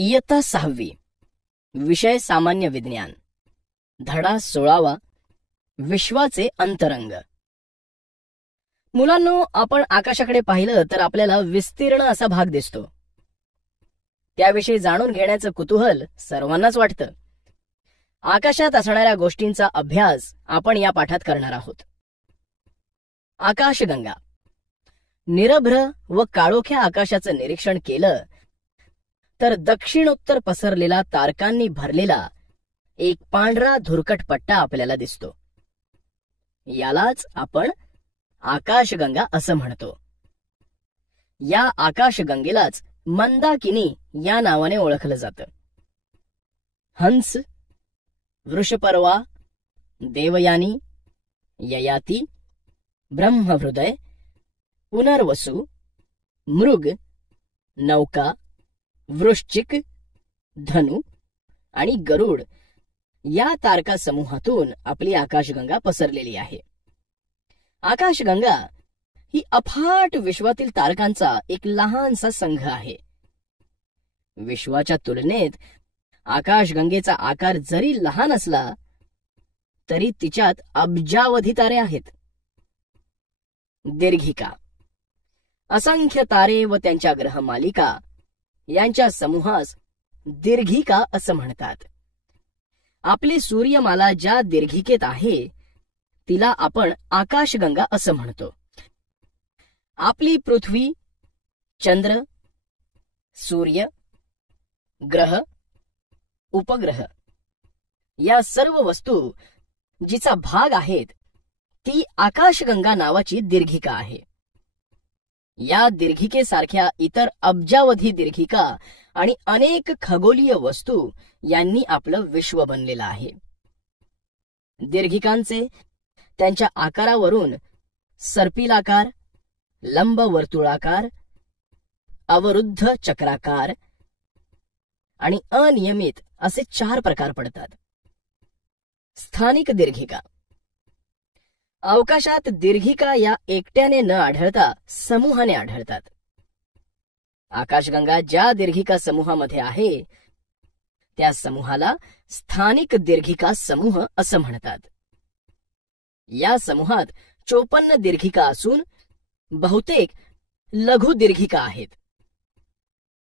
इयत्ता 6वी, विषय सामान्य विज्ञान, धडा 16वा, विश्वाचे अंतरंग. मुलांनो, आपण आकाशाकडे पाहिलं तर आपल्याला विस्तीर्ण असा भाग दिसतो. त्याविषयी जाणून घेण्याचं कुतूहल सर्वांनाच वाटतं. आकाशात असणाऱ्या गोष्टींचा अभ्यास आपण या पाठात करणार आहोत. आकाशगंगा. निरभ्र व काळोख्या आकाशाचं निरीक्षण केलं तर दक्षिणोत्तर पसरलेला तारकांनी भरलेला एक पांढरा धुरकट पट्टा आपल्याला दिसतो. यालाच आपण आकाशगंगा असं म्हणतो. या आकाशगंगेलाच मंदाकिनी या नावाने ओळखलं जातं. हंस, वृषपर्वा, देवयानी, ययाती, ब्रह्महृदय, पुनर्वसु, मृग, नौका, वृश्चिक, धनु आणि गरुड या तारका समूहातून आपली आकाशगंगा पसरलेली आहे. आकाशगंगा ही अफाट विश्वातील तारकांचा एक लहानसा संघ आहे. विश्वाच्या तुलनेत आकाशगंगेचा आकार जरी लहान असला तरी तिच्यात अब्जावधी तारे आहेत. दीर्घिका. असंख्य तारे व त्यांच्या ग्रहमालिका यांच्या समूहास दीर्घिका असं म्हणतात. आपली सूर्यमाला ज्या दीर्घिकेत आहे तिला आपण आकाशगंगा असं म्हणतो. आपली पृथ्वी, चंद्र, सूर्य, ग्रह, उपग्रह या सर्व वस्तू जिचा भाग आहेत ती आकाशगंगा नावाची दीर्घिका आहे. या दीर्घिकेसारख्या इतर अब्जावधी दीर्घिका आणि अनेक खगोलीय वस्तू यांनी आपलं विश्व बनलेलं आहे. दीर्घिकांचे त्यांच्या आकारावरून सर्पिलाकार, लंबवर्तुळाकार, अवरुद्ध चक्राकार आणि अनियमित असे 4 प्रकार पडतात. स्थानिक दीर्घिका. अवकाशात दीर्घिका या एकट्याने न आढळता समूहाने आढळतात. आकाशगंगा ज्या दीर्घिका समूहामध्ये आहे त्या समूहाला स्थानिक दीर्घिका समूह असं म्हणतात. या समूहात 54 दीर्घिका असून बहुतेक लघु दीर्घिका आहेत.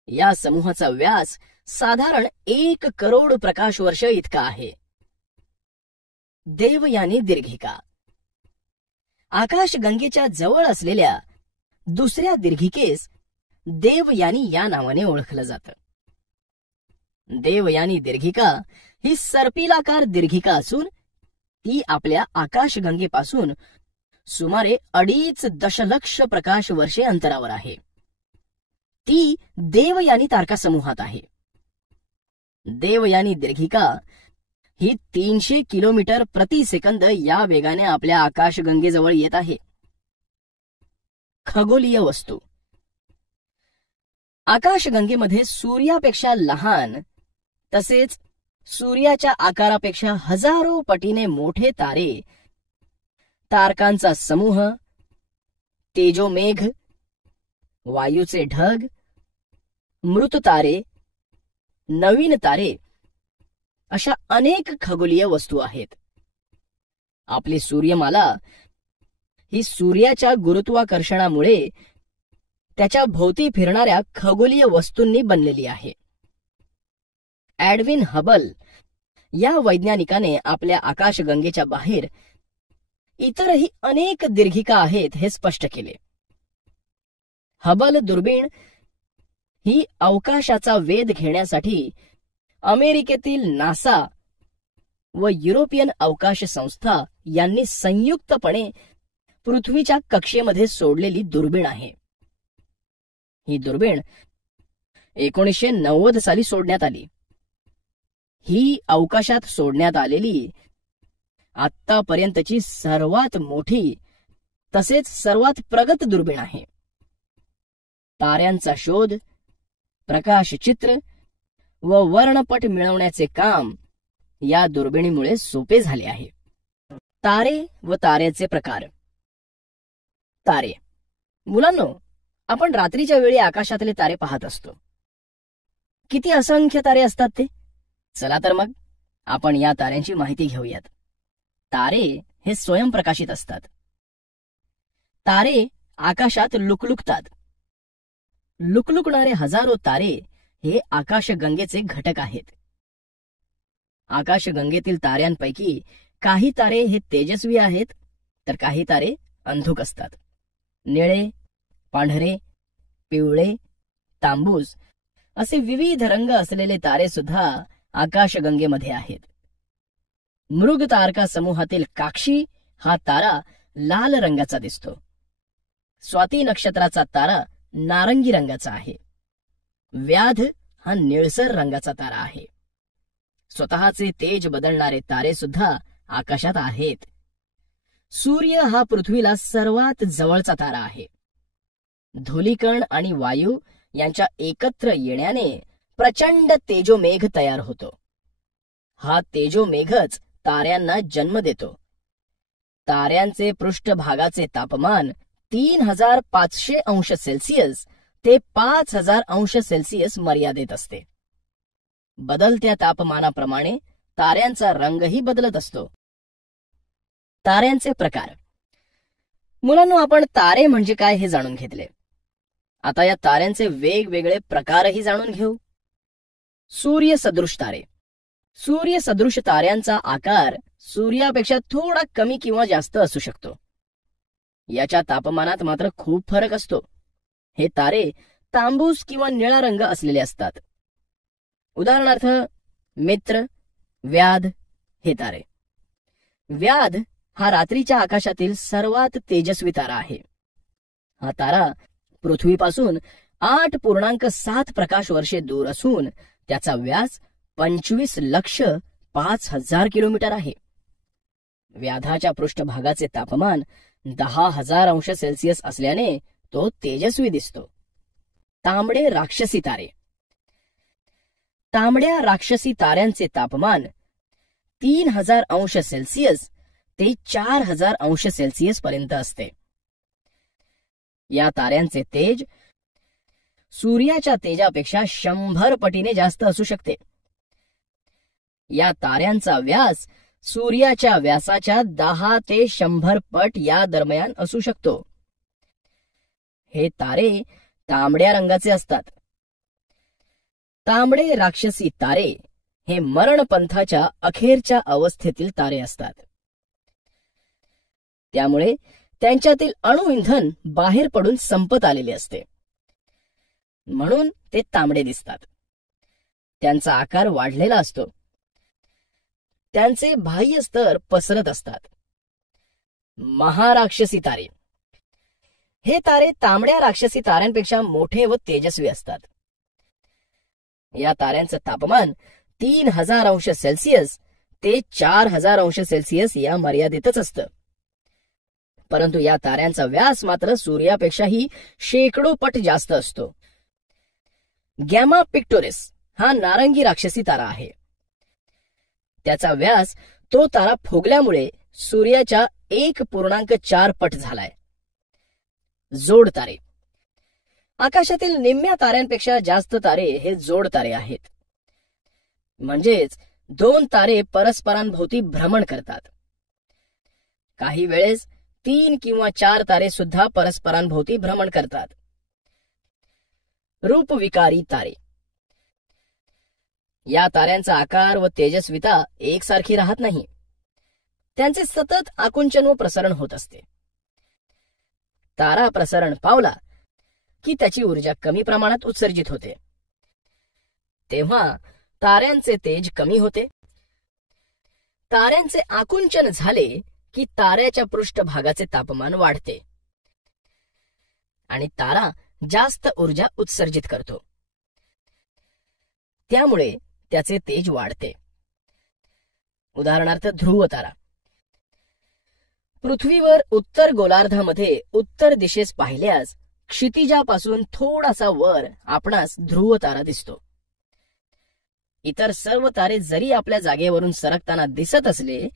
या समूहाचा व्यास साधारण 1 करोड प्रकाशवर्ष इतका आहे. देवयानी दीर्घिका. आकाशगंगेच्या जवळ असलेल्या दुसऱ्या दीर्घिकेस देवयानी या नावाने ओळखलं जातं. देवयानी दीर्घिका ही सर्पिलाकार दीर्घिका असून ती आपल्या आकाशगंगेपासून सुमारे 2.5 दशलक्ष प्रकाश वर्षे अंतरावर आहे. ती देवयानी तारका समूहात आहे. देवयानी दीर्घिका ही 300 किलोमीटर प्रति सेकंद या वेगाने आपल्या आकाशगंगेजवळ येत आहे. खगोलीय वस्तू. आकाशगंगेमध्ये सूर्यापेक्षा लहान तसेच सूर्याच्या आकारापेक्षा हजारो पटीने मोठे तारे, तारकांचा समूह, तेजोमेघ, वायूचे ढग, मृत तारे, नवीन तारे अशा अनेक खगोलीय वस्तू आहेत. आपली सूर्यमाला ही सूर्याच्या गुरुत्वाकर्षणामुळे त्याच्या भोवती फिरणाऱ्या खगोलीय वस्तूंनी बनलेली आहे. एडविन हबल या वैज्ञानिकाने आपल्या आकाशगंगेच्या बाहेर इतरही अनेक दीर्घिका आहेत हे स्पष्ट केले. हबल दुर्बीण ही अवकाशाचा वेध घेण्यासाठी अमेरिकेतील नासा व युरोपियन अवकाश संस्था यांनी संयुक्तपणे पृथ्वीच्या कक्षेमध्ये सोडलेली दुर्बीण आहे. ही दुर्बीण 1990 साली सोडण्यात आली. ही अवकाशात सोडण्यात आलेली आतापर्यंतची सर्वात मोठी तसेच सर्वात प्रगत दुर्बीण आहे. ताऱ्यांचा शोध, प्रकाशचित्र व वर्णपट मिळवण्याचे काम या दुर्बिणीमुळे सोपे झाले आहे. तारे व ताऱ्याचे प्रकार. तारे. मुलांनो, आपण रात्रीच्या वेळी आकाशातले तारे पाहत असतो. किती असंख्य तारे असतात ते. चला तर मग आपण या ताऱ्यांची माहिती घेऊयात. तारे हे स्वयंप्रकाशित असतात. तारे आकाशात लुकलुकतात. लुकलुकणारे हजारो तारे हे आकाशगंगेचे घटक आहेत. आकाशगंगेतील ताऱ्यांपैकी काही तारे हे तेजस्वी आहेत, तर काही तारे अंधुक असतात. निळे, पांढरे, पिवळे, तांबूस असे विविध रंग असलेले तारे सुद्धा आकाशगंगेमध्ये आहेत. मृग तारका समूहातील काक्षी हा तारा लाल रंगाचा दिसतो. स्वाती नक्षत्राचा तारा नारंगी रंगाचा आहे. व्याध हा निळसर रंगाचा तारा आहे. स्वतःचे तेज बदलणारे तारे सुद्धा आकाशात आहेत. सूर्य हा पृथ्वीला सर्वात जवळचा तारा आहे. धूलिकण आणि वायू यांच्या एकत्र येण्याने प्रचंड तेजोमेघ तयार होतो. हा तेजोमेघच ताऱ्यांना जन्म देतो. ताऱ्यांचे पृष्ठभागाचे तापमान 3500 अंश सेल्सिअस ते 5000 अंश सेल्सिअस मर्यादेत असते. बदलत्या तापमानाप्रमाणे ताऱ्यांचा रंगही बदलत असतो. ताऱ्यांचे प्रकार. मुलांनो, आपण तारे म्हणजे काय हे जाणून घेतले. आता या ताऱ्यांचे वेगवेगळे प्रकारही जाणून घेऊ. सूर्यसदृश तारे. सूर्यसदृश ताऱ्यांचा आकार सूर्यापेक्षा थोडा कमी किंवा जास्त असू शकतो. याच्या तापमानात मात्र खूप फरक असतो. हे तारे तांबूस किंवा निळा रंग असलेले असतात. उदाहरणार्थ मित्र, व्याध हे तारे. व्याध हा रात्रीच्या आकाशातील सर्वात तेजस्वी तारा आहे. हा तारा पृथ्वीपासून 8.7 प्रकाश वर्षे दूर असून त्याचा व्यास 25,05,000 किलोमीटर आहे. व्याधाच्या पृष्ठभागाचे तापमान 10,000 अंश सेल्सिअस असल्याने तो तेजस्वी दिसतो. तांबडे राक्षसी तारे. तांबड्या राक्षसी ताऱ्यांचे तापमान 3000 अंश सेल्सिअस ते 4000 अंश सेल्सिअस पर्यंत असते. या ताऱ्यांचे तेज सूर्याच्या तेजापेक्षा 100 पटीने जास्त असू शकते. या ताऱ्यांचा व्यास सूर्याच्या व्यासाच्या 10 ते 100 पट या दरम्यान असू शकतो. हे तारे तांबड्या रंगाचे असतात. तांबडे राक्षसी तारे हे मरणपंथाच्या अखेरच्या अवस्थेतील तारे असतात. त्यामुळे त्यांच्यातील अणुइंधन बाहेर पडून संपत आलेले असते. म्हणून ते तांबडे दिसतात. त्यांचा आकार वाढलेला असतो. त्यांचे बाह्य स्तर पसरत असतात. महाराक्षसी तारे. हे तारे तांबड्या राक्षसी ताऱ्यांपेक्षा मोठे व तेजस्वी असतात. या ताऱ्यांचं तापमान 3000 अंश सेल्सिअस ते 4000 अंश सेल्सिअस या मर्यादेतच असतं. परंतु या ताऱ्यांचा व्यास मात्र सूर्यापेक्षाही शेकडो पट जास्त असतो. गॅमा पिक्टोरिस हा नारंगी राक्षसी तारा आहे. त्याचा व्यास तो तारा फुगल्यामुळे सूर्याच्या 1.4 पट झालाय. जोड तारे. आकाशातील निम्म्या ताऱ्यांपेक्षा जास्त तारे हे जोड तारे आहेत. म्हणजेच 2 तारे परस्परांभोवती भ्रमण करतात. काही वेळेस 3 किंवा 4 तारे सुद्धा परस्परांभोवती भ्रमण करतात. रूपविकारी तारे. या ताऱ्यांचा आकार व तेजस्विता एकसारखी राहत नाही. त्यांचे सतत आकुंचन व प्रसरण होत असते. तारा प्रसरण पावला की त्याची ऊर्जा कमी प्रमाणात उत्सर्जित होते. तेव्हा ताऱ्यांचे तेज कमी होते. ताऱ्यांचे आकुंचन झाले की ताऱ्याच्या पृष्ठभागाचे तापमान वाढते आणि तारा जास्त ऊर्जा उत्सर्जित करतो. त्यामुळे त्याचे तेज वाढते. उदाहरणार्थ ध्रुव तारा. पृथ्वीवर उत्तर गोलार्धामध्ये उत्तर दिशेस पाहिल्यास क्षितिजापासून थोडासा वर आपणास ध्रुव तारा दिसतो. इतर सर्व तारे जरी आपल्या जागेवरून सरकताना दिसत असले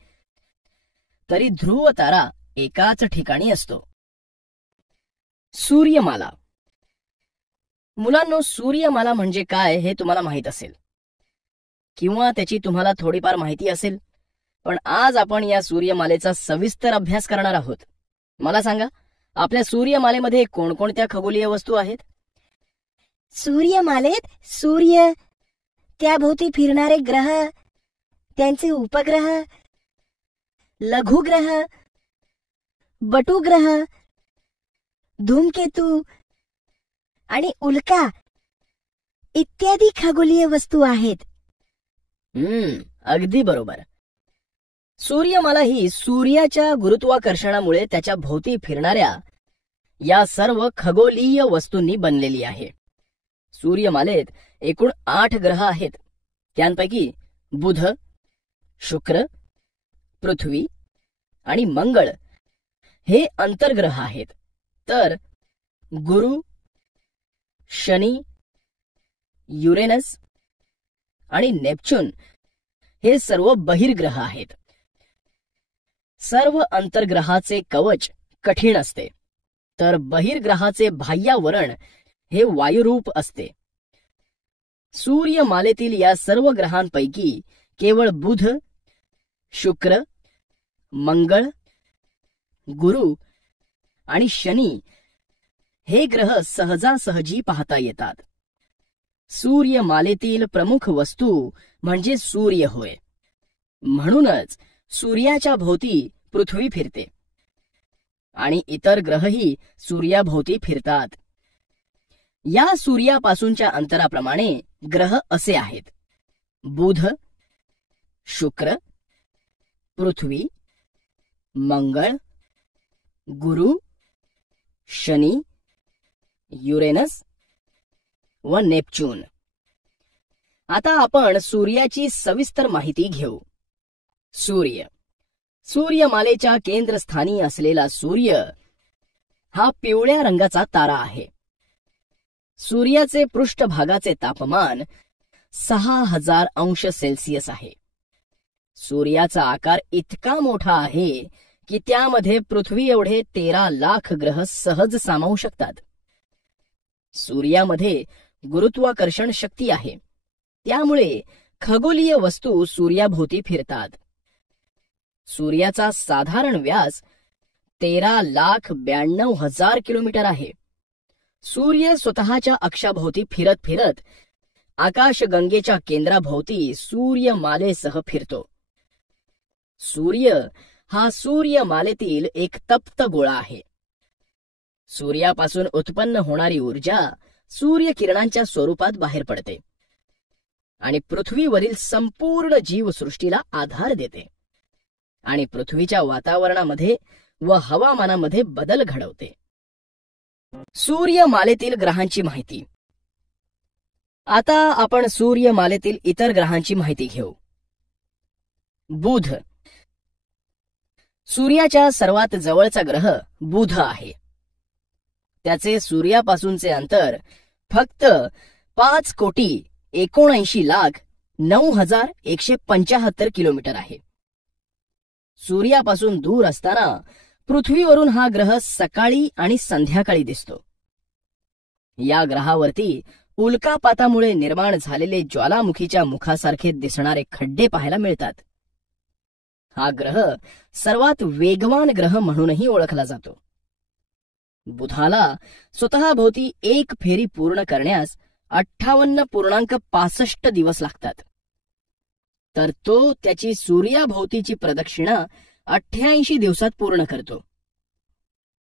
तरी ध्रुव तारा एकाच ठिकाणी असतो. सूर्यमाला. मुलांनो, सूर्यमाला म्हणजे काय हे तुम्हाला माहित असेल किंवा त्याची तुम्हाला थोडीफार माहिती असेल, पण आज आपण या सूर्यमालेचा सविस्तर अभ्यास करणार आहोत. मला सांगा, आपल्या सूर्यमालेमध्ये कोणकोणत्या खगोलीय वस्तू आहेत? सूर्यमालेत सूर्य, त्याभोवती फिरणारे ग्रह, त्यांचे उपग्रह, लघुग्रह, बटुग्रह, धूमकेतू आणि उल्का इत्यादी खगोलीय वस्तू आहेत. अगदी बरोबर. सूर्यमाला ही सूर्याच्या गुरुत्वाकर्षणामुळे त्याच्या भोवती फिरणाऱ्या या सर्व खगोलीय वस्तूंनी बनलेली आहे. सूर्यमालेत एकूण 8 ग्रह आहेत. त्यांपैकी बुध, शुक्र, पृथ्वी आणि मंगळ हे अंतर्ग्रह आहेत, तर गुरु, शनी, युरेनस आणि नेपच्यून हे सर्व बहिर्ग्रह आहेत. सर्व अंतर्ग्रहाचे कवच कठीण असते, तर बहिर्ग्रहाचे बाह्यावरण हे वायुरूप असते. सूर्यमालेतील या सर्व ग्रहांपैकी केवळ बुध, शुक्र, मंगळ, गुरु आणि शनी हे ग्रह सहजासहजी पाहता येतात. सूर्यमालेतील प्रमुख वस्तू म्हणजे सूर्य होय. म्हणूनच सूर्याच्या भोवती पृथ्वी फिरते आणि इतर ग्रहही सूर्याभोवती फिरतात. या सूर्यापासूनच्या अंतराप्रमाणे ग्रह असे आहेत: बुध, शुक्र, पृथ्वी, मंगळ, गुरु, शनी, युरेनस व नेपच्यून. आता आपण सूर्याची सविस्तर माहिती घेऊ. सूर्य. सूर्यमालेच्या केंद्रस्थानी असलेला सूर्य हा पिवळ्या रंगाचा तारा आहे. सूर्याचे पृष्ठभागाचे तापमान 6000 अंश सेल्सिअस आहे. सूर्याचा आकार इतका मोठा आहे की त्यामध्ये पृथ्वी एवढे 13 लाख ग्रह सहज सामावू शकतात. सूर्यामध्ये गुरुत्वाकर्षण शक्ती आहे, त्यामुळे खगोलीय वस्तू सूर्याभोवती फिरतात. सूर्याचा साधारण व्यास 13,92,000 किलोमीटर आहे. सूर्य स्वतःच्या अक्षाभोवती फिरत फिरत आकाशगंगेच्या केंद्राभोवती सूर्यमालेसह फिरतो. सूर्य हा सूर्यमालेतील एक तप्त गोळा आहे. सूर्यापासून उत्पन्न होणारी ऊर्जा सूर्यकिरणांच्या स्वरूपात बाहेर पडते आणि पृथ्वीवरील संपूर्ण जीवसृष्टीला आधार देते आणि पृथ्वीच्या वातावरणामध्ये व हवामानामध्ये बदल घडवते. सूर्यमालेतील ग्रहांची माहिती. आता आपण सूर्यमालेतील इतर ग्रहांची माहिती घेऊ. बुध. सूर्याच्या सर्वात जवळचा ग्रह बुध आहे. त्याचे सूर्यापासूनचे अंतर फक्त 5,79,09,175 किलोमीटर आहे. सूर्यापासून दूर असताना पृथ्वीवरून हा ग्रह सकाळी आणि संध्याकाळी दिसतो. या ग्रहावरती उल्कापातामुळे निर्माण झालेले ज्वालामुखीच्या मुखासारखे दिसणारे खड्डे पाहायला मिळतात. हा ग्रह सर्वात वेगवान ग्रह म्हणूनही ओळखला जातो. बुधाला स्वतःभोवती एक फेरी पूर्ण करण्यास 58.65 दिवस लागतात, तर तो त्याची सूर्याभोवतीची प्रदक्षिणा 88 दिवसात पूर्ण करतो.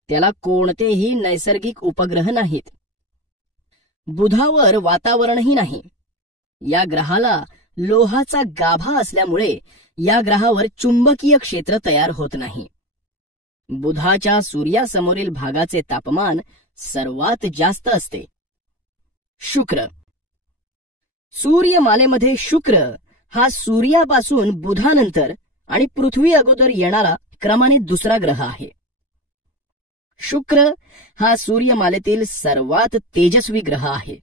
त्याला कोणतेही नैसर्गिक उपग्रह नाहीत. बुधावर वातावरणही नाही. या ग्रहाला लोहाचा गाभा असल्यामुळे या ग्रहावर चुंबकीय क्षेत्र तयार होत नाही. बुधाच्या सूर्यासमोरील भागाचे तापमान सर्वात जास्त असते. शुक्र. सूर्यमालेमध्ये शुक्र हा सूर्यापासून बुधानंतर आणि पृथ्वी अगोदर येणारा क्रमाने दुसरा ग्रह आहे. शुक्र हा सूर्यमालेतील सर्वात तेजस्वी ग्रह आहे.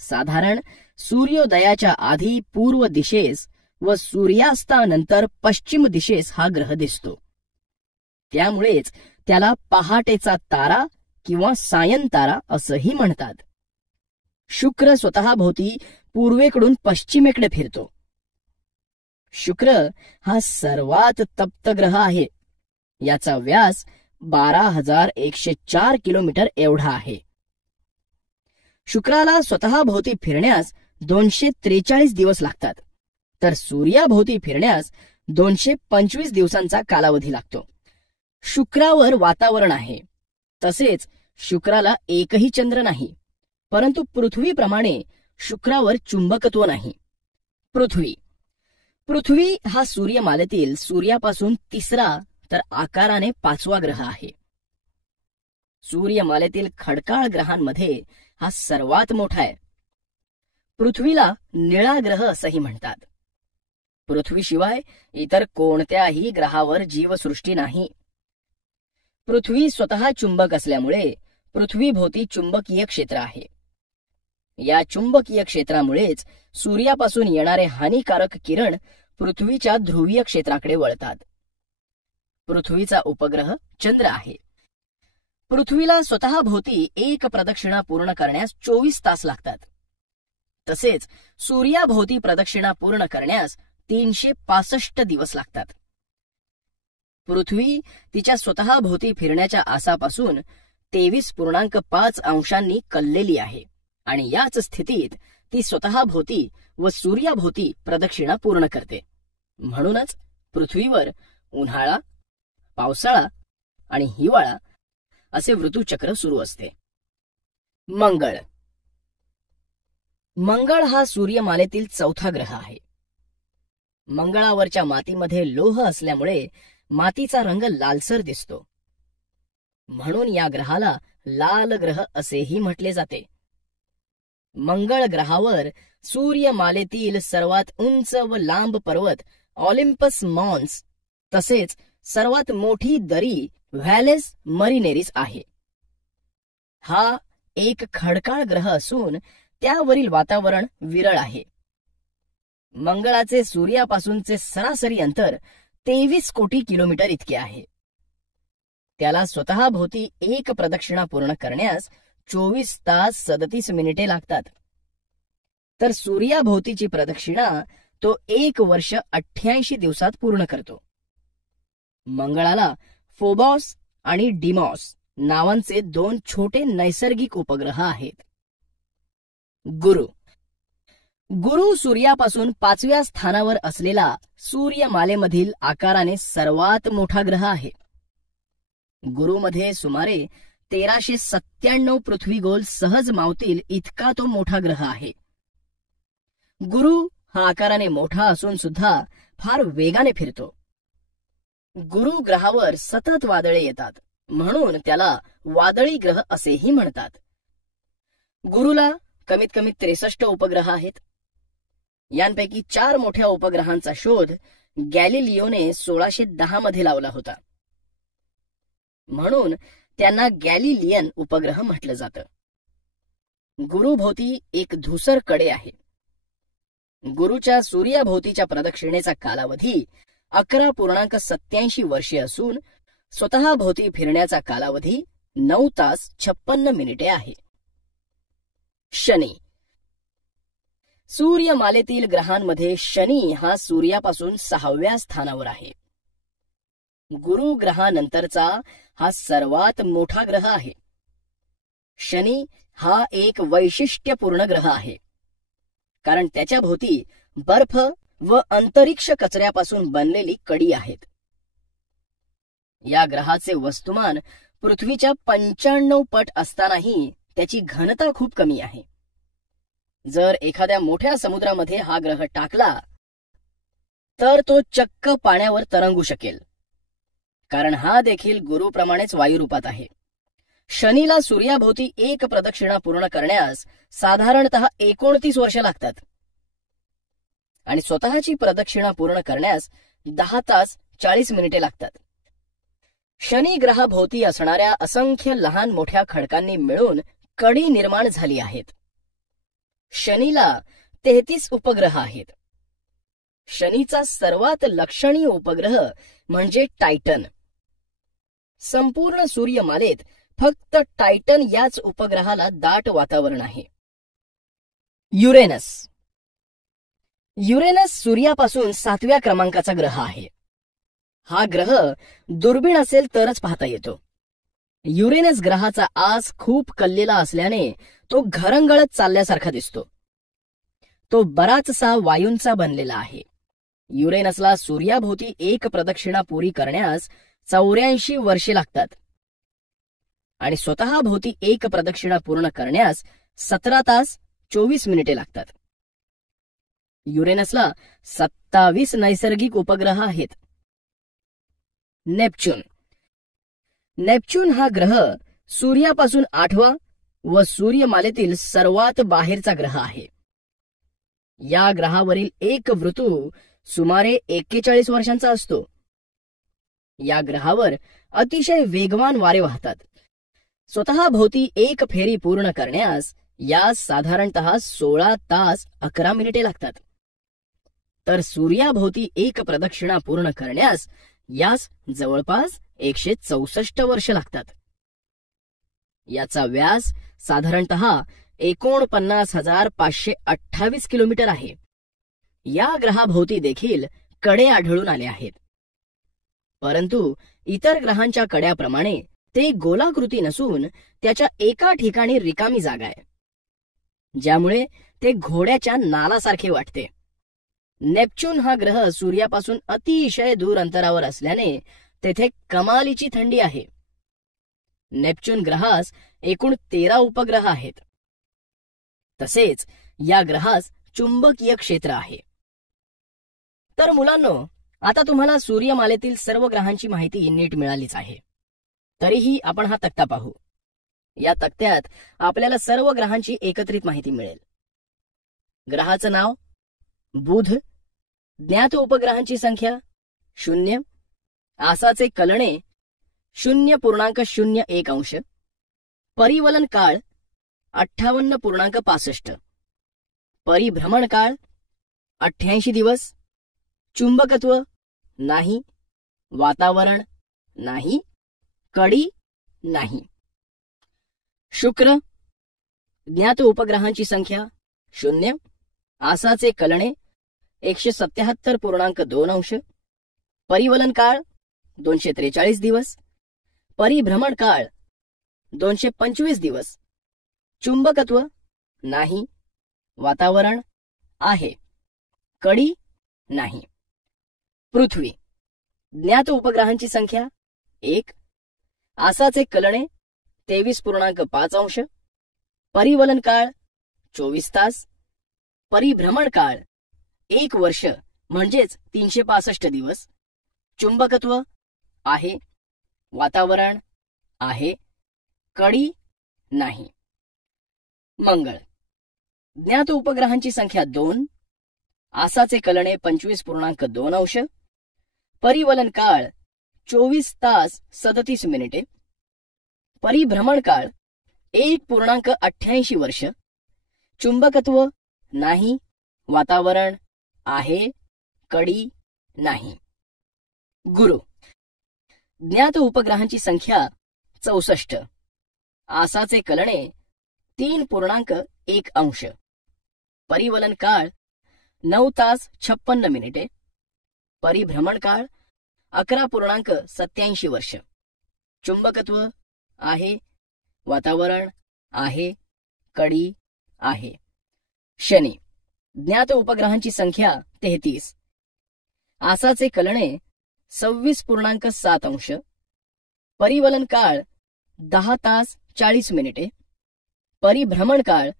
साधारण सूर्योदयाच्या आधी पूर्व दिशेस व सूर्यास्तानंतर पश्चिम दिशेस हा ग्रह दिसतो. त्यामुळेच त्याला पहाटेचा तारा किंवा सायंतारा असंही म्हणतात. शुक्र स्वतःभोवती पूर्वेकडून पश्चिमेकडे फिरतो. शुक्र हा सर्वात तप्त ग्रह आहे. याचा व्यास 12,104 किलोमीटर एवढा आहे. शुक्राला स्वतःभोवती फिरण्यास 243 दिवस लागतात, तर सूर्याभोवती फिरण्यास 225 दिवसांचा कालावधी लागतो. शुक्रावर वातावरण आहे. तसेच शुक्राला एकही चंद्र नाही, परंतु पृथ्वीप्रमाणे शुक्रावर चुंबकत्व नाही. पृथ्वी हा सूर्यमालेतील सूर्यापासून तिसरा तर आकाराने 5वा ग्रह आहे. सूर्यमालेतील खडकाळ ग्रहांमध्ये हा सर्वात मोठा आहे. पृथ्वीला निळा ग्रह असंही म्हणतात. पृथ्वीशिवाय इतर कोणत्याही ग्रहावर जीवसृष्टी नाही. पृथ्वी स्वतः चुंबक असल्यामुळे पृथ्वीभोवती चुंबकीय क्षेत्र आहे. या चुंबकीय क्षेत्रामुळेच सूर्यापासून येणारे हानिकारक किरण पृथ्वीच्या ध्रुवीय क्षेत्राकडे वळतात. पृथ्वीचा उपग्रह चंद्र आहे. पृथ्वीला स्वतःभोवती एक प्रदक्षिणा पूर्ण करण्यास 24 तास लागतात. तसेच सूर्याभोवती प्रदक्षिणा पूर्ण करण्यास 365 दिवस लागतात. पृथ्वी तिच्या स्वतःभोवती फिरण्याच्या आसापासून 23.5 अंशांनी कललेली आहे आणि याच स्थितीत ती स्वतःभोवती व सूर्याभोवती प्रदक्षिणा पूर्ण करते. म्हणूनच पृथ्वीवर उन्हाळा, पावसाळा आणि हिवाळा असे ऋतुचक्र सुरू असते. मंगळ हा सूर्यमालेतील 4था ग्रह आहे. मंगळावरच्या मातीमध्ये लोह असल्यामुळे मातीचा रंग लालसर दिसतो. म्हणून या ग्रहाला लाल ग्रह असेही म्हटले जाते. मंगळ ग्रहावर सूर्यमालेतील सर्वात उंच व लांब पर्वत ऑलिम्पस मॉन्स तसेच सर्वात मोठी दरी व्हॅलेस मरिनेरिस आहे. हा एक खडकाळ ग्रह असून त्यावरील वातावरण विरळ आहे. मंगळाचे सूर्यापासूनचे सरासरी अंतर 23 कोटी किलोमीटर इतके आहे. त्याला स्वतःभोवती एक प्रदक्षिणा पूर्ण करण्यास 24 तास 37 मिनिटे लागतात. तर सूर्याभोवतीची प्रदक्षिणा तो 1 वर्ष 88 दिवसात पूर्ण करतो. मंगळाला फोबॉस आणि डिमॉस नावांचे 2 छोटे नैसर्गिक उपग्रह आहेत. गुरु सूर्यापासून 5व्या स्थानावर असलेला सूर्यमालेमधील आकाराने सर्वात मोठा ग्रह आहे. गुरुमध्ये सुमारे 1397 पृथ्वीगोल सहज मावतील इतका तो मोठा ग्रह आहे. गुरु हा आकाराने मोठा असून सुद्धा फार वेगाने फिरतो. गुरु ग्रहावर सतत वादळे येतात, म्हणून त्याला वादळी ग्रह असेही म्हणतात. गुरुला कमीत कमी 63 उपग्रह आहेत. यांपैकी 4 मोठ्या उपग्रहांचा शोध गॅलिलिओने 1610 मध्ये लावला होता. म्हणून त्यांना गॅलिलियन उपग्रह म्हटलं जातं. गुरुभोवती एक धूसर कडे आहे. गुरुच्या सूर्याभोवतीच्या प्रदक्षिणेचा कालावधी 11.87 वर्षे असून स्वतःभोवती फिरण्याचा कालावधी 9 तास 56 मिनिटे आहे. शनी. सूर्यमालेतील ग्रहांमध्ये शनी हा सूर्यापासून 6व्या स्थानावर आहे. गुरु ग्रहानंतरचा हा सर्वात मोठा ग्रह आहे. शनी हा एक वैशिष्ट्यपूर्ण ग्रह आहे, कारण त्याच्या भोवती बर्फ व अंतरिक्ष कचऱ्यापासून बनलेली कडी आहेत. या ग्रहाचे वस्तुमान पृथ्वीच्या 95 पट असतानाही त्याची घनता खूप कमी आहे. जर एखाद्या मोठ्या समुद्रामध्ये हा ग्रह टाकला तर तो चक्क पाण्यावर तरंगू शकेल, कारण हा देखील गुरुप्रमाणेच वायुरूपात आहे. शनीला सूर्याभोवती एक प्रदक्षिणा पूर्ण करण्यास साधारणतः 29 वर्ष लागतात आणि स्वतःची प्रदक्षिणा पूर्ण करण्यास 10 तास 40 मिनिटे लागतात. शनी ग्रहाभोवती असणाऱ्या असंख्य लहान मोठ्या खडकांनी मिळून कडी निर्माण झाली आहेत. शनीला 33 उपग्रह आहेत. शनीचा सर्वात लक्षणीय उपग्रह म्हणजे टायटन. संपूर्ण सूर्यमालेत फक्त टायटन याच उपग्रहाला दाट वातावरण आहे. युरेनस. युरेनस सूर्यापासून 7व्या क्रमांकाचा ग्रह आहे. हा ग्रह दुर्बीण असेल तरच पाहता येतो. युरेनस ग्रहाचा आस खूप कललेला असल्याने तो घरंगळत चालल्यासारखा दिसतो. तो बराचसा वायूंचा बनलेला आहे. युरेनसला सूर्याभोवती एक प्रदक्षिणा पुरी करण्यास 84 वर्षे लागतात आणि स्वतःभोवती एक प्रदक्षिणा पूर्ण करण्यास 17 तास 24 मिनिटे लागतात. युरेनसला 27 नैसर्गिक उपग्रह आहेत. नेपच्यून. नेपच्यून हा ग्रह सूर्यापासून 8वा व सूर्यमालेतील सर्वात बाहेरचा ग्रह आहे. या ग्रहावरील एक ऋतू सुमारे 41 वर्षांचा असतो. या ग्रहावर अतिशय वेगवान वारे वाहतात. स्वतःभोवती एक फेरी पूर्ण करण्यास यास साधारणतः 16 तास 11 मिनिटे लागतात. तर सूर्याभोवती एक प्रदक्षिणा पूर्ण करण्यास यास जवळपास 164 वर्ष लागतात. याचा व्यास साधारणतः 49,528 किलोमीटर आहे. या ग्रहाभोवती देखील कडे आढळून आले आहेत, परंतु इतर ग्रहांच्या कड्याप्रमाणे ते गोलाकृती नसून त्याच्या एका ठिकाणी रिकामी जागा आहे, ज्यामुळे ते घोड्याच्या नालासारखे वाटते. नेपच्यून हा ग्रह सूर्यापासून अतिशय दूर अंतरावर असल्याने तेथे कमालीची थंडी आहे. नेपच्यून ग्रहास एकूण 13 उपग्रह आहेत. तसेच या ग्रहास चुंबकीय क्षेत्र आहे. तर मुलांनो, आता तुम्हाला सूर्यमालेतील सर्व ग्रहांची माहिती नीट मिळालीच आहे. तरीही आपण हा तक्ता पाहू. या तक्त्यात आपल्याला सर्व ग्रहांची एकत्रित माहिती मिळेल. ग्रहाचं नाव बुध, ज्ञात उपग्रहांची संख्या 0, आसाचे कलणे 0.01 अंश, परिवलन काळ 58.65, परिभ्रमण काळ 88 दिवस, चुंबकत्व नाही, वातावरण नाही, कडी नाही. शुक्र, ज्ञात उपग्रहांची संख्या 0, आसाचे कलणे 177.2 अंश, परिवलन काळ 243 दिवस, परिभ्रमण काळ 225 दिवस, चुंबकत्व नाही, वातावरण आहे, कडी नाही. पृथ्वी, ज्ञात उपग्रहांची संख्या 1, आसाचे कलणे 23.5 अंश, परिवलन काळ 24 तास, परिभ्रमण काळ 1 वर्ष म्हणजेच 365 दिवस, चुंबकत्व आहे, वातावरण आहे, कडी नाही. मंगळ, ज्ञात उपग्रहांची संख्या 2, आसाचे कलणे 25.2 अंश, परिवलन काळ 24 तास 37 मिनिटे, परिभ्रमण काळ 1.88 वर्ष, चुंबकत्व नाही, वातावरण आहे, कडी नाही. गुरु, ज्ञात उपग्रहांची संख्या 64, आसाचे कलणे 3.1 अंश, परिवलन काळ 9 तास 56 मिनिटे, परिभ्रमण काळ 11.87 वर्ष, चुंबकत्व आहे, वातावरण आहे, कडी आहे. शनी, ज्ञात उपग्रहांची संख्या 33, आसाचे कलणे 26.7 अंश, परिवलन काळ 10 तास 40 मिनिटे, परिभ्रमण काळ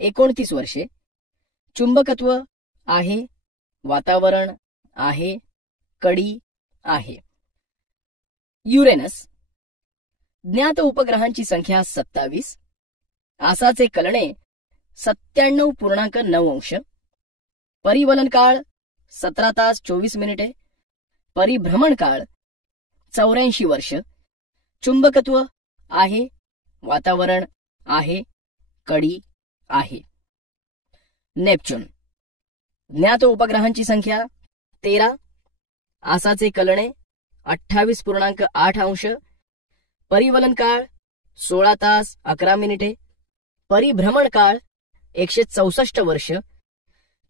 29 वर्षे, चुंबकत्व आहे, वातावरण आहे, कडी आहे. युरेनस, ज्ञात उपग्रहांची संख्या 27, आसाचे कलणे 97.9 अंश, परिवलन काळ 17 तास 24 मिनिटे, परिभ्रमण काळ 84 वर्ष, चुंबकत्व आहे, वातावरण आहे, कडी आहे. नेपच्यून, ज्ञात उपग्रहांची संख्या 13, आसाचे कलणे 28.8 अंश, परिवलन काळ 16 तास 11 मिनिटे, परिभ्रमण काळ 164 वर्ष,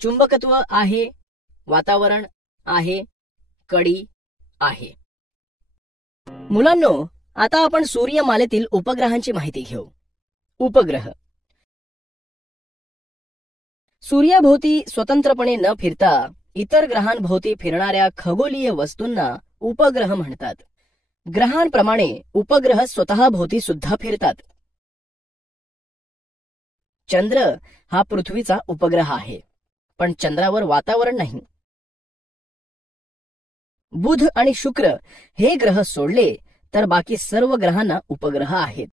चुंबकत्व आहे, वातावरण आहे, कडी आहे. मुलांनो, आता आपण सूर्यमालेतील उपग्रहांची माहिती घेऊ. उपग्रह सूर्याभोवती स्वतंत्रपणे न फिरता इतर ग्रहांभोवती फिरणाऱ्या खगोलीय वस्तूंना उपग्रह म्हणतात. ग्रहांप्रमाणे उपग्रह स्वतःभोवती सुद्धा फिरतात. चंद्र हा पृथ्वीचा उपग्रह आहे, पण चंद्रावर वातावरण नाही. बुध आणि शुक्र हे ग्रह सोडले तर बाकी सर्व ग्रहांना उपग्रह आहेत.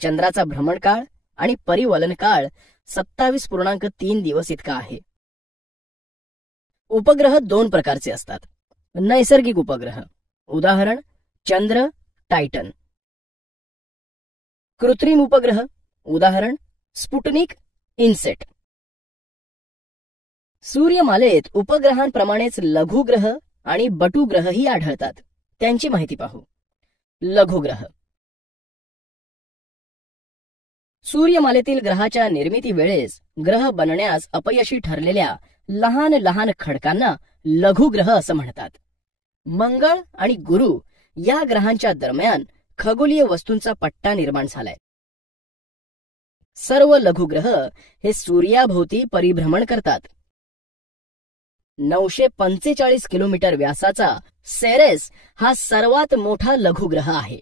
चंद्राचा भ्रमणकाळ आणि परिवलन काळ 27.3 दिवस इतका आहे. उपग्रह 2 प्रकारचे असतात. नैसर्गिक उपग्रह, उदाहरण चंद्र, टायटन. कृत्रिम उपग्रह, उदाहरण स्पुटनिक, इन्सेट. सूर्यमालेत उपग्रहांप्रमाणेच लघुग्रह आणि बटुग्रहही आढळतात. त्यांची माहिती पाहू. लघुग्रह सूर्यमालेतील ग्रहाच्या निर्मिती वेळेस ग्रह बनण्यास अपयशी ठरलेल्या लहान लहान खडकांना लघुग्रह असं म्हणतात. मंगळ आणि गुरु या ग्रहांच्या दरम्यान खगोलीय वस्तूंचा पट्टा निर्माण झालाय. सर्व लघुग्रह हे सूर्याभोवती परिभ्रमण करतात. 945 किलोमीटर व्यासाचा सेरेस हा सर्वात मोठा लघुग्रह आहे.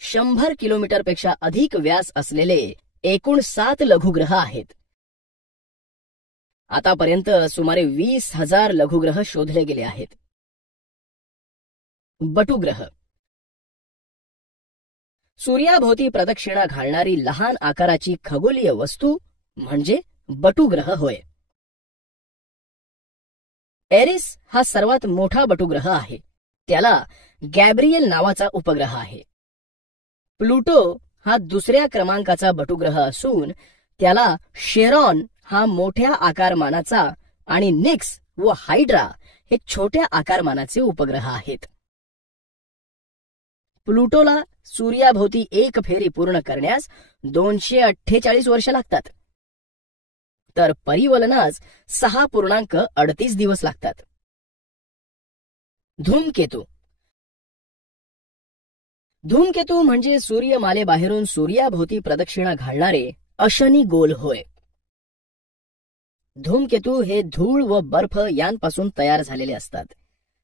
100 किलोमीटरपेक्षा अधिक व्यास असलेले एकूण 7 लघुग्रह आहेत. आतापर्यंत सुमारे 20,000 लघुग्रह शोधले गेले आहेत. बटुग्रह सूर्याभोवती प्रदक्षिणा घालणारी लहान आकाराची खगोलीय वस्तू म्हणजे बटुग्रह होय. एरिस हा सर्वात मोठा बटुग्रह आहे. त्याला गॅब्रियल नावाचा उपग्रह आहे. प्लुटो हा दुसऱ्या क्रमांकाचा बटुग्रह असून त्याला शेरॉन हा मोठ्या आकारमानाचा आणि निक्स व हायड्रा हे छोट्या आकारमानाचे उपग्रह आहेत. प्लुटोला सूर्याभोवती एक फेरी पूर्ण करण्यास 248 वर्ष लागतात, तर परिवलनास 6.38 दिवस लागतात. धूमकेतू धूमकेतू म्हणजे सूर्यमालेबाहेरून सूर्याभोवती प्रदक्षिणा घालणारे अशनी गोल होय. धूमकेतू हे धूळ व बर्फ यांपासून तयार झालेले असतात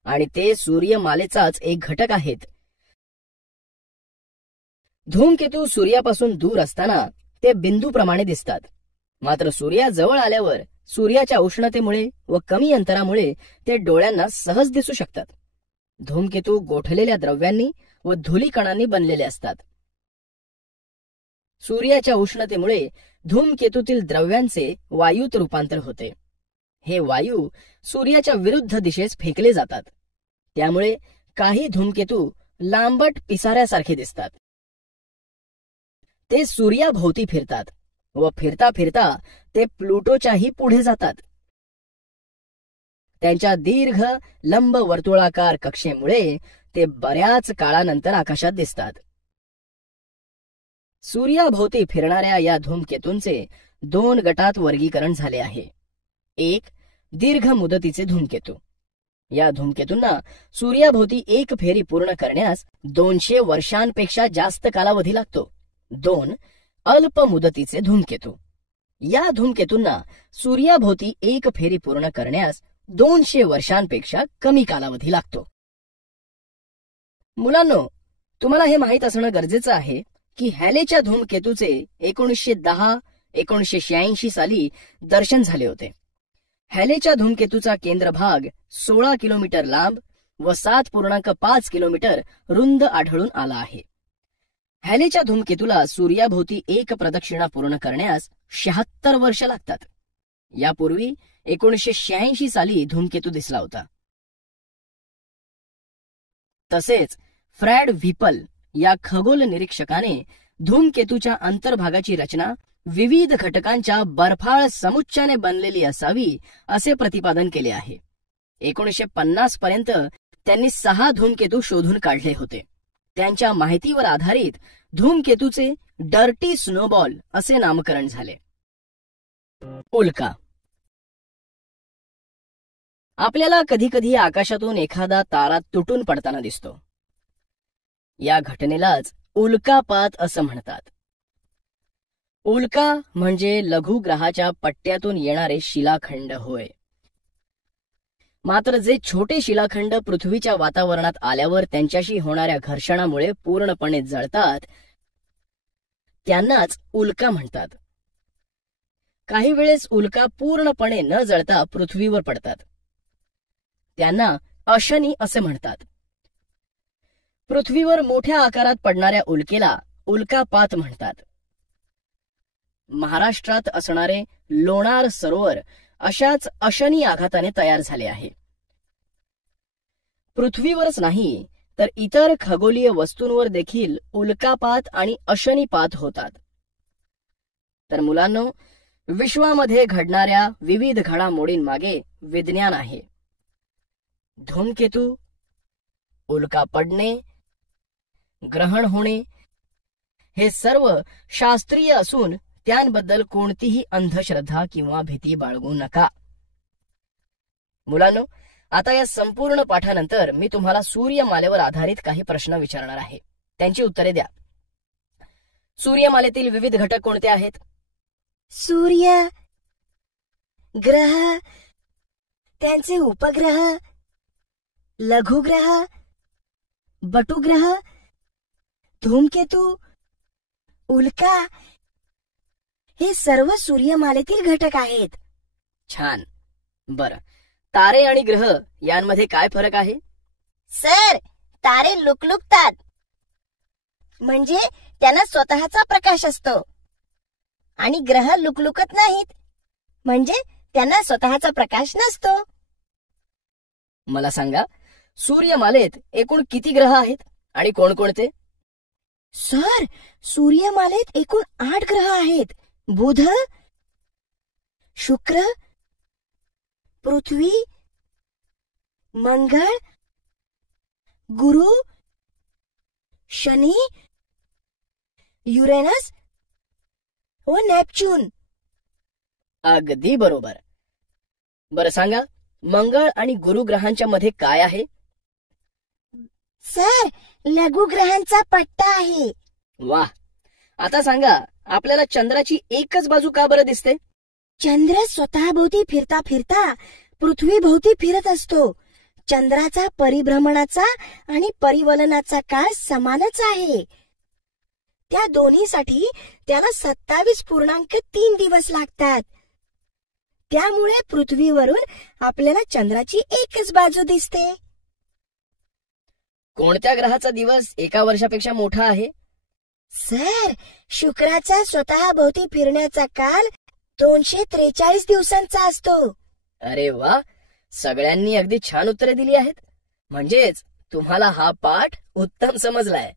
आणि ते सूर्यमालेचाच एक घटक आहेत. धूमकेतू सूर्यापासून दूर असताना ते बिंदूप्रमाणे दिसतात, मात्र सूर्याजवळ आल्यावर सूर्याच्या उष्णतेमुळे व कमी अंतरामुळे ते डोळ्यांना सहज दिसू शकतात. धूमकेतू गोठलेल्या द्रव्यांनी व धुलीकणांनी बनलेले असतात. सूर्याच्या उष्णतेमुळे धूमकेतूतील द्रव्यांचे वायूत रूपांतर होते. हे वायू सूर्याच्या विरुद्ध दिशेस फेकले जातात. त्यामुळे काही धूमकेतू लांबट पिसाऱ्यासारखे दिसतात. ते सूर्याभोवती फिरतात व फिरता फिरता ते प्लुटोच्याही पुढे जातात. त्यांच्या दीर्घ लंब वर्तुळाकार कक्षेमुळे ते बऱ्याच काळानंतर आकाशात दिसतात. सूर्याभोवती फिरणाऱ्या या धूमकेतूंचे 2 गटात वर्गीकरण झाले आहे. एक, दीर्घ मुदतीचे धूमकेतू. या धूमकेतूंना सूर्याभोवती एक फेरी पूर्ण करण्यास 200 वर्षांपेक्षा जास्त कालावधी लागतो. 2, अल्प मुदतीचे धूमकेतू. या धूमकेतूंना सूर्याभोवती एक फेरी पूर्ण करण्यास 200 वर्षांपेक्षा कमी कालावधी लागतो. मुलांनो, तुम्हाला हे माहीत असणं गरजेचं आहे की हॅलेच्या धूमकेतूचे 1910-1986 साली दर्शन झाले होते. हॅलेच्या धूमकेतूचा केंद्रभाग 16 किलोमीटर लांब व 7.5 किलोमीटर रुंद आढळून आला आहे. हॅलेच्या धूमकेतूला सूर्याभोवती एक प्रदक्षिणा पूर्ण करण्यास 76 वर्ष लागतात. यापूर्वी 1986 साली धूमकेतू दिसला होता. तसेच फ्रॅड व्हिपल या खगोल निरीक्षकाने धूमकेतूच्या अंतर्भागाची रचना विविध घटकांच्या बर्फाळ समुच्चाने बनलेली असावी असे प्रतिपादन केले आहे. 1950 पर्यंत त्यांनी 6 धूमकेतू शोधून काढले होते. त्यांच्या माहितीवर आधारित धूमकेतूचे डर्टी स्नोबॉल असे नामकरण झाले. उल्का. आपल्याला कधी कधी आकाशातून एखादा तारा तुटून पडताना दिसतो. या घटनेलाच उल्कापात असं म्हणतात. उल्का म्हणजे लघुग्रहाच्या पट्ट्यातून येणारे शिलाखंड होय. मात्र जे छोटे शिलाखंड पृथ्वीच्या वातावरणात आल्यावर त्यांच्याशी होणाऱ्या घर्षणामुळे पूर्णपणे जळतात त्यांनाच उल्का म्हणतात. काही वेळेस उल्का पूर्णपणे न जळता पृथ्वीवर पडतात. त्यांना अशनी असे म्हणतात. पृथ्वीवर मोठ्या आकारात पडणाऱ्या उल्केला उल्कापात म्हणतात. महाराष्ट्रात असणारे लोणार सरोवर अशाच अशनी आघाताने तयार झाले आहे. पृथ्वीवरच नाही तर इतर खगोलीय वस्तूंवर देखील उल्कापात आणि अशनीपात होतात. तर मुलांनो, विश्वामध्ये घडणाऱ्या विविध घडामोडींमागे विज्ञान आहे. धूमकेतू, उल्का पडणे, ग्रहण होणे हे सर्व शास्त्रीय असून त्यांबद्दल कोणतीही अंधश्रद्धा किंवा भीती बाळगू नका. मुलांनो, आता या संपूर्ण पाठानंतर मी तुम्हाला सूर्यमालेवर आधारित काही प्रश्न विचारणार आहे. त्यांची उत्तरे द्या. सूर्यमालेतील विविध घटक कोणते आहेत? सूर्य, ग्रह, त्यांचे उपग्रह, लघुग्रह, बटुग्रह, धूमकेतू, उल्का हे सर्व सूर्यमालेतील घटक आहेत. छान. बरं, तारे आणि ग्रह यांमध्ये काय फरक आहे? सर, तारे लुकलुकतात म्हणजे त्यांना स्वतःचा प्रकाश असतो आणि ग्रह लुकलुकत नाहीत म्हणजे त्यांना स्वतःचा प्रकाश नसतो. मला सांगा, सूर्यमालेत एकूण किती ग्रह आहेत आणि कोणकोणते? सर, सूर्यमालेत एकूण 8 ग्रह आहेत. बुध, शुक्र, पृथ्वी, मंगळ, गुरु, शनी, युरेनस व नेपच्यून. अगदी बरोबर. बरं सांगा, मंगळ आणि गुरु ग्रहांच्या मध्ये काय आहे? सर, लघुग्रहांचा पट्टा आहे. वाह. आता सांगा, आपल्याला चंद्राची एकच बाजू का बरं दिसते? चंद्र स्वतःभोवती फिरता फिरता पृथ्वीभोवती फिरत असतो. चंद्राचा परिभ्रमणाचा आणि परिवलनाचा काळ समानच आहे. त्या दोन्हीसाठी त्याला 27.3 दिवस लागतात. त्यामुळे पृथ्वीवरून आपल्याला चंद्राची एकच बाजू दिसते. कोणत्या ग्रहाचा दिवस एका वर्षापेक्षा मोठा आहे? सर, शुक्राचा स्वतःभोवती फिरण्याचा काल 243 दिवसांचा असतो. अरे वा, सगळ्यांनी अगदी छान उत्तरे दिली आहेत. म्हणजेच तुम्हाला हा पाठ उत्तम समजलाय.